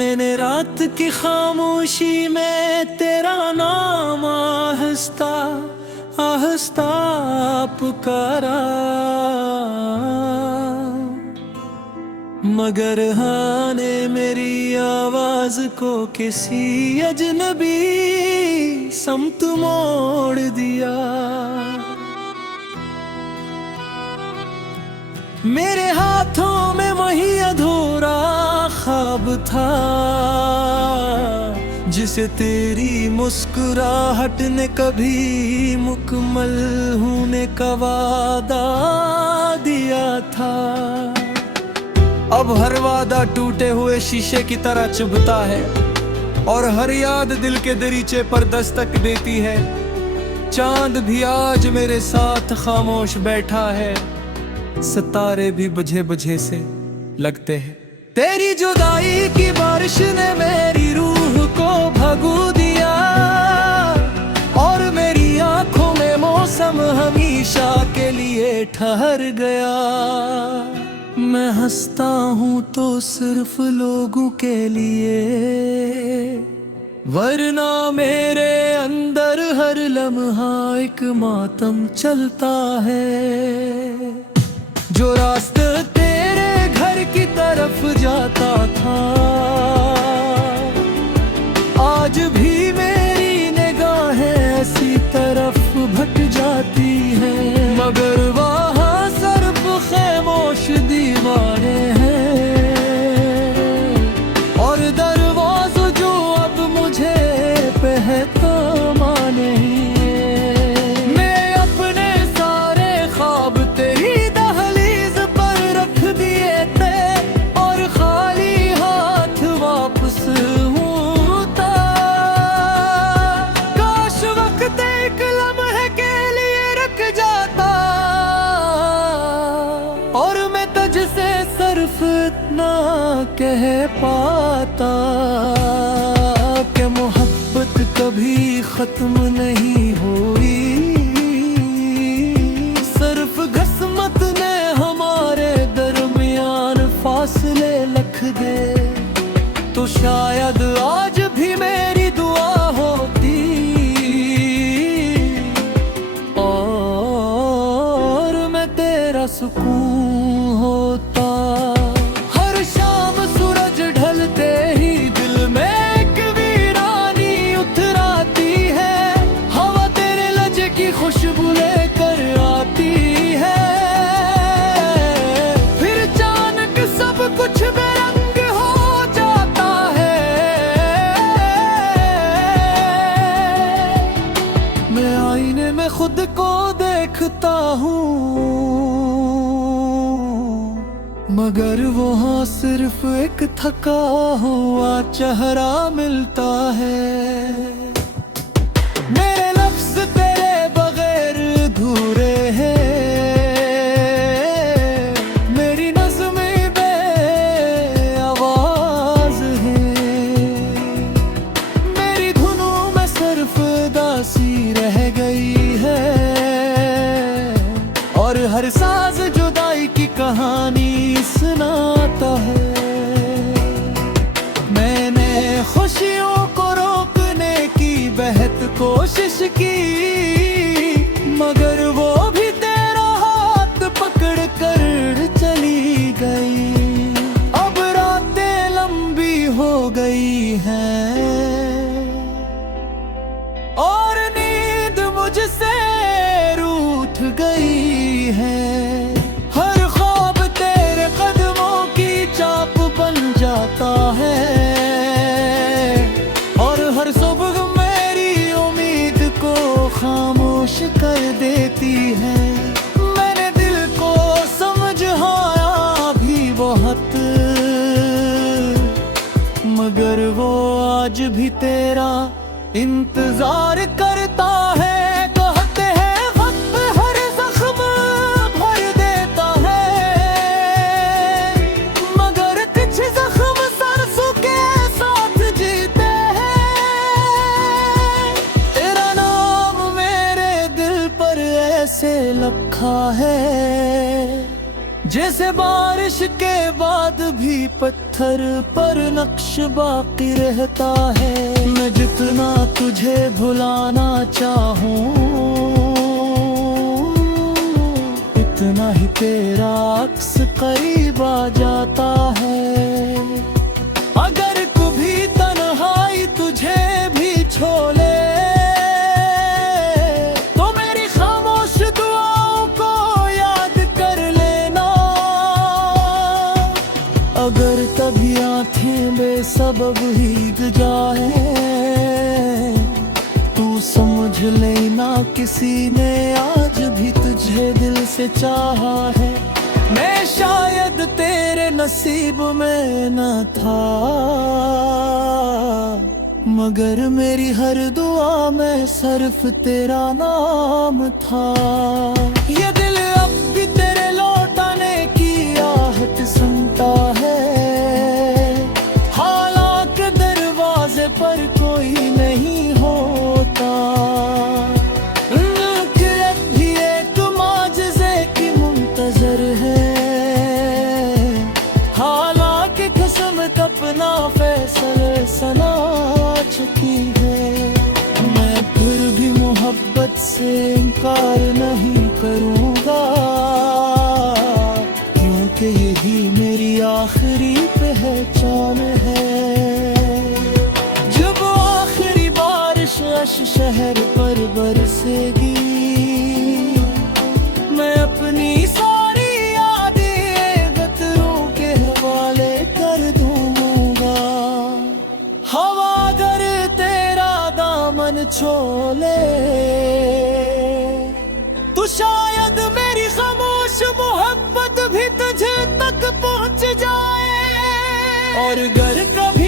मैंने रात की खामोशी में तेरा नाम आहिस्ता आहिस्ता पुकारा, मगर हाँ ने मेरी आवाज को किसी अजनबी समत मोड़ दिया। मेरे हाथों में वही अधूरा ख्वाब था जिसे तेरी मुस्कुराहट ने कभी मुकम्मल होने का वादा दिया था। अब हर वादा टूटे हुए शीशे की तरह चुभता है और हर याद दिल के दरीचे पर दस्तक देती है। चांद भी आज मेरे साथ खामोश बैठा है, सितारे भी बुझे बुझे से लगते हैं। तेरी जुदाई की बारिश ने मेरी रूह को भगो दिया और मेरी आंखों में मौसम हमेशा के लिए ठहर गया। मैं हंसता हूँ तो सिर्फ लोगों के लिए, वरना मेरे अंदर हर लम्हा एक मातम चलता है। जो रास्ता तेरे घर की तरफ जाता था आज भी मेरी निगाहें ऐसी तरफ भट जाती हैं, मगर वहाँ सिर्फ खामोश दीवारें हैं और दरवाज़ों जो अब मुझे पहचाना नहीं है। मैं अपने सारे ख्वाब तेरी दहलीज पर रख दिए थे और खाली हाथ वापस होता। काश वक्त एक लम्हे के लिए रुक जाता और मैं तुझसे सिर्फ इतना कह पाता कि मोहब्बत कभी खत्म नहीं हुई। सिर्फ किस्मत ने हमारे दरमियान फासले रख दे तो शायद आज भी मेरी दुआ होती और मैं तेरा सुकून होता। हर शाम सूरज ढलते ही दिल में एक वीरानी उतर आती है, हवा तेरे लजे की खुशबू लेकर आती है। फिर अचानक सब कुछ बेरंग हो जाता है। मैं आईने में खुद को देखता हूँ मगर वहाँ सिर्फ एक थका हुआ चेहरा मिलता है। मेरे लफ्ज़ तेरे बगैर अधूरे हैं, मेरी नज़्में बेआवाज़ हैं, मेरी धुनों में सिर्फ उदासी रह गई है और हर साज जुदाई की कहानी सुनाता है। मैंने खुशियों को रोकने की बेहद कोशिश की मगर वो भी तेरा हाथ पकड़ कर चली गई। अब रातें लंबी हो गई हैं और नींद मुझसे रूठ गई है। हर ख्वाब तेरे कदमों की चाप बन जाता है और हर सुबह मेरी उम्मीद को खामोश कर देती है। मैंने दिल को समझाया भी बहुत मगर वो आज भी तेरा इंतजार करता है। कहते हैं वक्त हर जख्म भर देता है मगर कुछ जख्म सरसों के साथ जीते हैं। तेरा नाम मेरे दिल पर ऐसे लिखा है जैसे बारिश के बाद भी पत्थर पर नक्श बाकी रहता है। मैं जितना तुझे भुलाना चाहूं, इतना ही तेरा अक्स करीब आ जाता है। अगर कभी तन्हाई तुझे भी छोड़े, अगर तभी आंखें बेसबब भीग जाए, तू समझ लेना किसी ने आज भी तुझे दिल से चाहा है। मैं शायद तेरे नसीब में न था, मगर मेरी हर दुआ में सिर्फ तेरा नाम था। ये दिल अब भी तेरे लौटाने की आहट सुनता है, हालांकि दरवाजे पर कोई नहीं होता। भी एक माजिज़े की मुंतजर है, हालांकि किस्मत अपना फैसला सुना चुकी है। मैं फिर भी मोहब्बत से इनकार नहीं करूँगा, क्योंकि यही मेरी आखिरी पहचान है। जब आखिरी बारिश शहर पर बरसेगी, मैं अपनी सारी यादें गतरों के हवाले कर दूंगा। हवा अगर तेरा दामन छोले, तो शायद मेरी खामोश मोहब्बत भी तुझे तक पहुंच जाए। और घर कभी